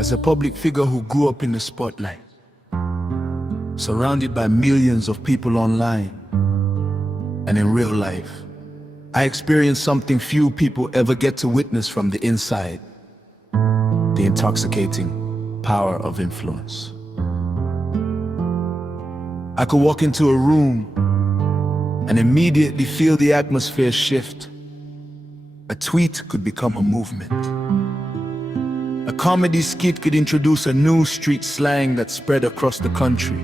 As a public figure who grew up in the spotlight, surrounded by millions of people online and in real life, I experienced something few people ever get to witness from the inside: the intoxicating power of influence. I could walk into a room and immediately feel the atmosphere shift. A tweet could become a movement. A comedy skit could introduce a new street slang that spread across the country.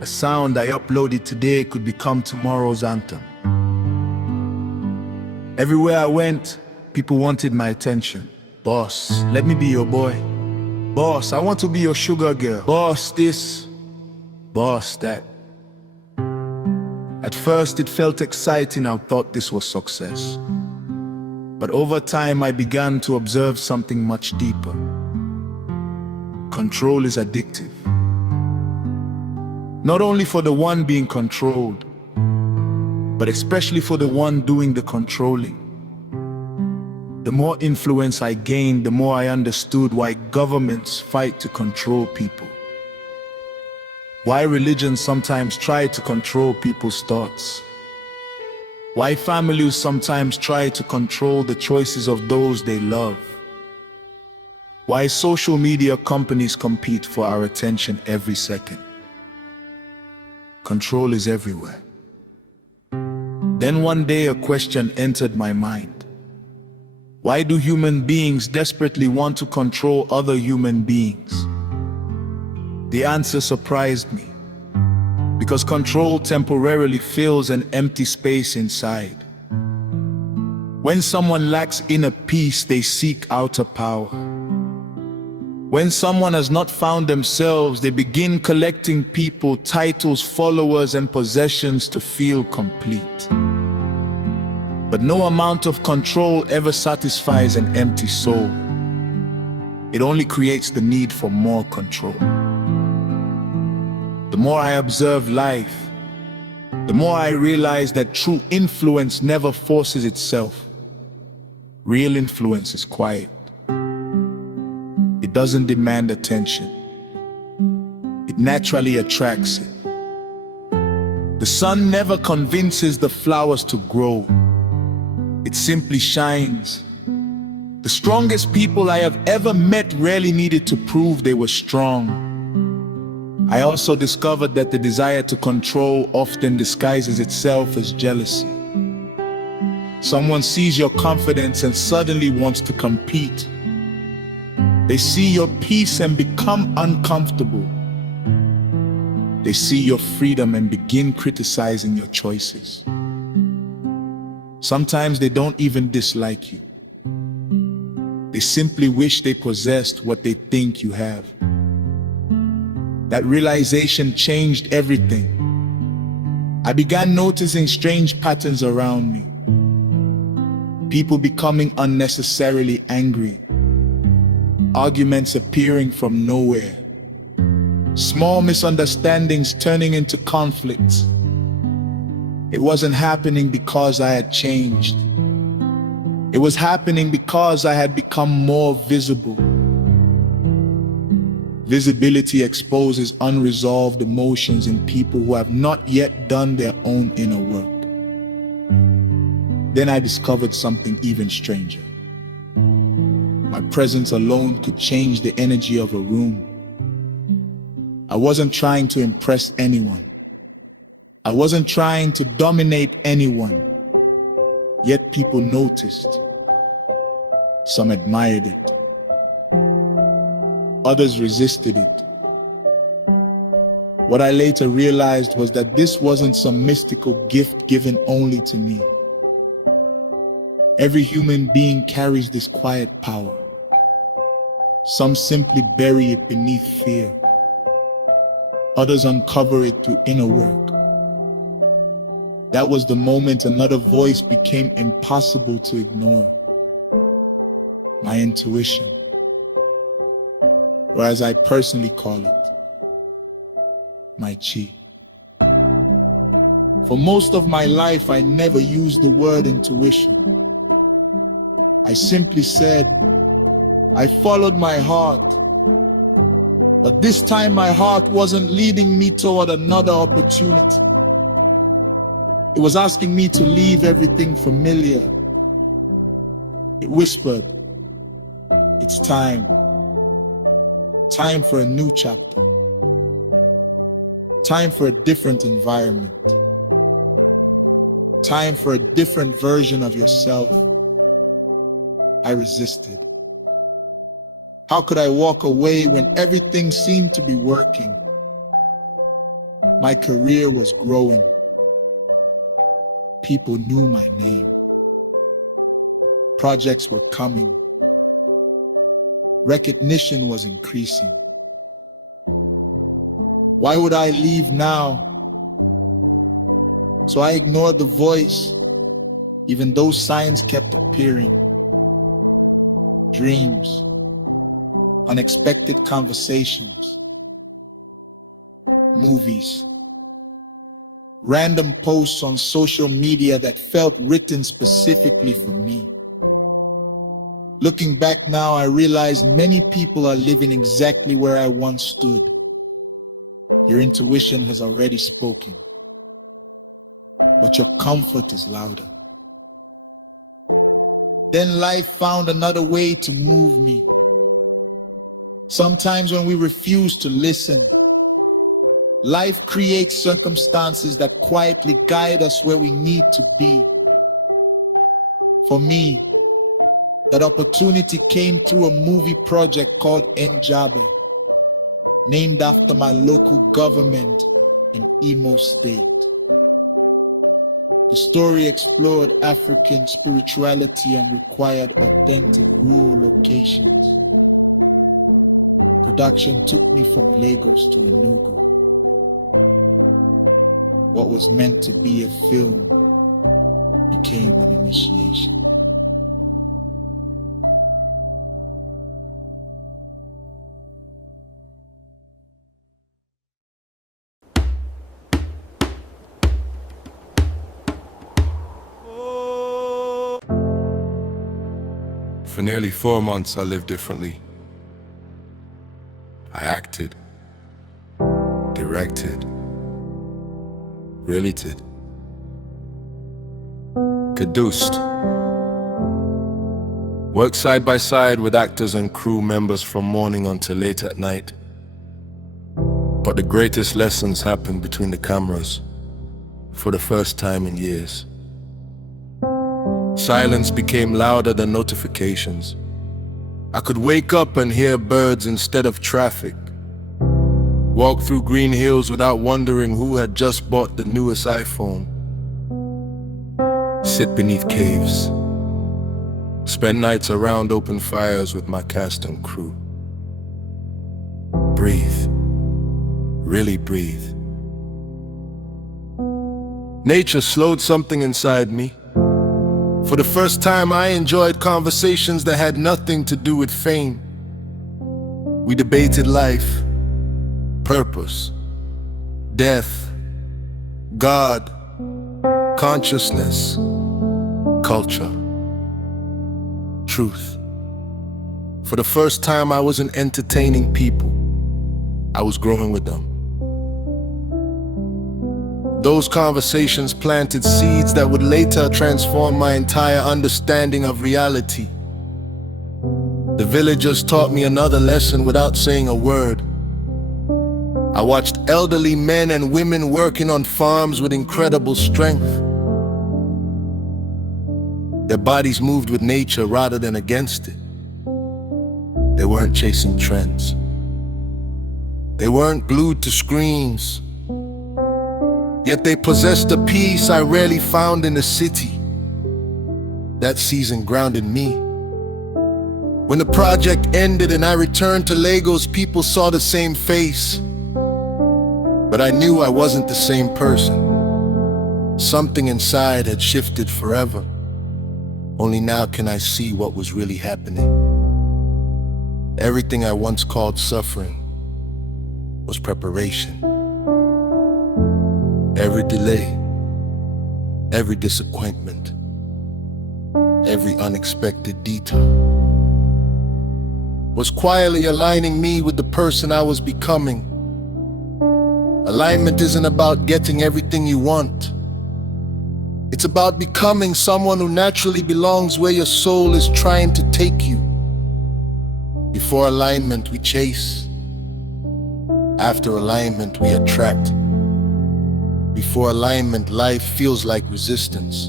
A sound I uploaded today could become tomorrow's anthem. Everywhere I went, people wanted my attention. Boss, let me be your boy. Boss, I want to be your sugar girl. Boss this, boss that. At first it felt exciting. I thought this was success. But over time I began to observe something much deeper. Control is addictive. Not only for the one being controlled, but especially for the one doing the controlling. The more influence I gained, the more I understood why governments fight to control people. Why religions sometimes try to control people's thoughts. Why families sometimes try to control the choices of those they love. Why social media companies compete for our attention every second. Control is everywhere. Then one day a question entered my mind. Why do human beings desperately want to control other human beings? The answer surprised me, because control temporarily fills an empty space inside. When someone lacks inner peace, they seek outer power. When someone has not found themselves, they begin collecting people, titles, followers, and possessions to feel complete. But no amount of control ever satisfies an empty soul. It only creates the need for more control. The more I observe life, the more I realize that true influence never forces itself. Real influence is quiet. It doesn't demand attention. It naturally attracts it. The sun never convinces the flowers to grow. It simply shines. The strongest people I have ever met rarely needed to prove they were strong. I also discovered that the desire to control often disguises itself as jealousy. Someone sees your confidence and suddenly wants to compete. They see your peace and become uncomfortable. They see your freedom and begin criticizing your choices. Sometimes they don't even dislike you. They simply wish they possessed what they think you have. That realization changed everything. I began noticing strange patterns around me. People becoming unnecessarily angry. Arguments appearing from nowhere. Small misunderstandings turning into conflicts. It wasn't happening because I had changed. It was happening because I had become more visible. Visibility exposes unresolved emotions in people who have not yet done their own inner work. Then I discovered something even stranger. My presence alone could change the energy of a room. I wasn't trying to impress anyone. I wasn't trying to dominate anyone. Yet people noticed. Some admired it. Others resisted it. What I later realized was that this wasn't some mystical gift given only to me. Every human being carries this quiet power. Some simply bury it beneath fear. Others uncover it through inner work. That was the moment another voice became impossible to ignore. My intuition. Or as I personally call it, my chi. For most of my life, I never used the word intuition. I simply said, I followed my heart, but this time my heart wasn't leading me toward another opportunity. It was asking me to leave everything familiar. It whispered, it's time. Time for a new chapter. Time for a different environment. Time for a different version of yourself. I resisted. How could I walk away when everything seemed to be working? My career was growing. People knew my name. Projects were coming. Recognition was increasing. Why would I leave now? So I ignored the voice, even though signs kept appearing. Dreams, unexpected conversations, movies, random posts on social media that felt written specifically for me. Looking back now, I realize many people are living exactly where I once stood. Your intuition has already spoken, but your comfort is louder. Then life found another way to move me. Sometimes when we refuse to listen, life creates circumstances that quietly guide us where we need to be. For me, that opportunity came through a movie project called Njabe, named after my local government in Imo State. The story explored African spirituality and required authentic rural locations. Production took me from Lagos to Enugu. What was meant to be a film became an initiation. For nearly 4 months, I lived differently. I acted, directed, related, caduced. Worked side by side with actors and crew members from morning until late at night. But the greatest lessons happened between the cameras, for the first time in years. Silence became louder than notifications. I could wake up and hear birds instead of traffic. Walk through green hills without wondering who had just bought the newest iPhone. Sit beneath caves. Spend nights around open fires with my cast and crew. Breathe. Really breathe. Nature slowed something inside me. For the first time, I enjoyed conversations that had nothing to do with fame. We debated life, purpose, death, God, consciousness, culture, truth. For the first time, I wasn't entertaining people. I was growing with them. Those conversations planted seeds that would later transform my entire understanding of reality. The villagers taught me another lesson without saying a word. I watched elderly men and women working on farms with incredible strength. Their bodies moved with nature rather than against it. They weren't chasing trends. They weren't glued to screens. Yet they possessed a peace I rarely found in the city. That season grounded me. When the project ended and I returned to Lagos, people saw the same face. But I knew I wasn't the same person. Something inside had shifted forever. Only now can I see what was really happening. Everything I once called suffering was preparation. Every delay, every disappointment, every unexpected detour was quietly aligning me with the person I was becoming. Alignment isn't about getting everything you want. It's about becoming someone who naturally belongs where your soul is trying to take you. Before alignment, we chase. After alignment, we attract. Before alignment, life feels like resistance.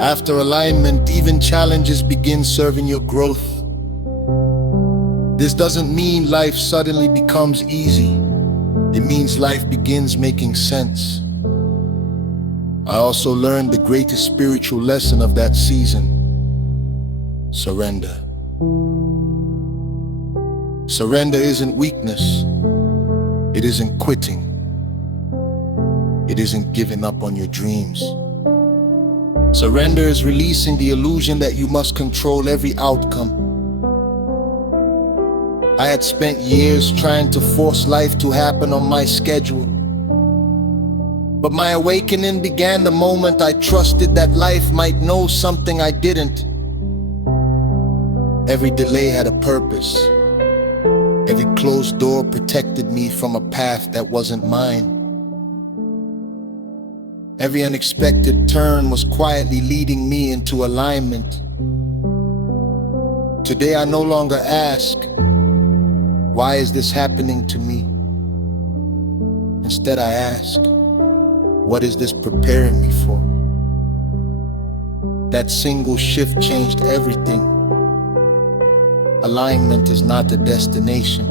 After alignment, even challenges begin serving your growth. This doesn't mean life suddenly becomes easy. It means life begins making sense. I also learned the greatest spiritual lesson of that season: surrender. Surrender isn't weakness. It isn't quitting. It isn't giving up on your dreams. Surrender is releasing the illusion that you must control every outcome. I had spent years trying to force life to happen on my schedule. But my awakening began the moment I trusted that life might know something I didn't. Every delay had a purpose. Every closed door protected me from a path that wasn't mine. Every unexpected turn was quietly leading me into alignment. Today I no longer ask, why is this happening to me? Instead I ask, what is this preparing me for? That single shift changed everything. Alignment is not a destination.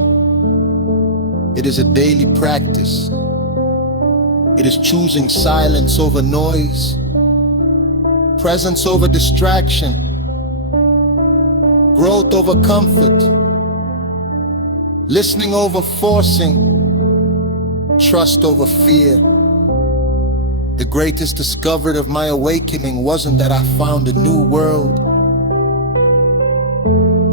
It is a daily practice. It is choosing silence over noise, presence over distraction, growth over comfort, listening over forcing, trust over fear. The greatest discovery of my awakening wasn't that I found a new world.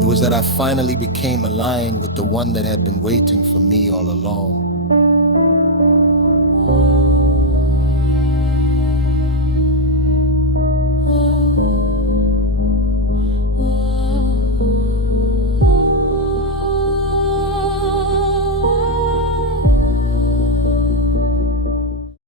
It was that I finally became aligned with the one that had been waiting for me all along.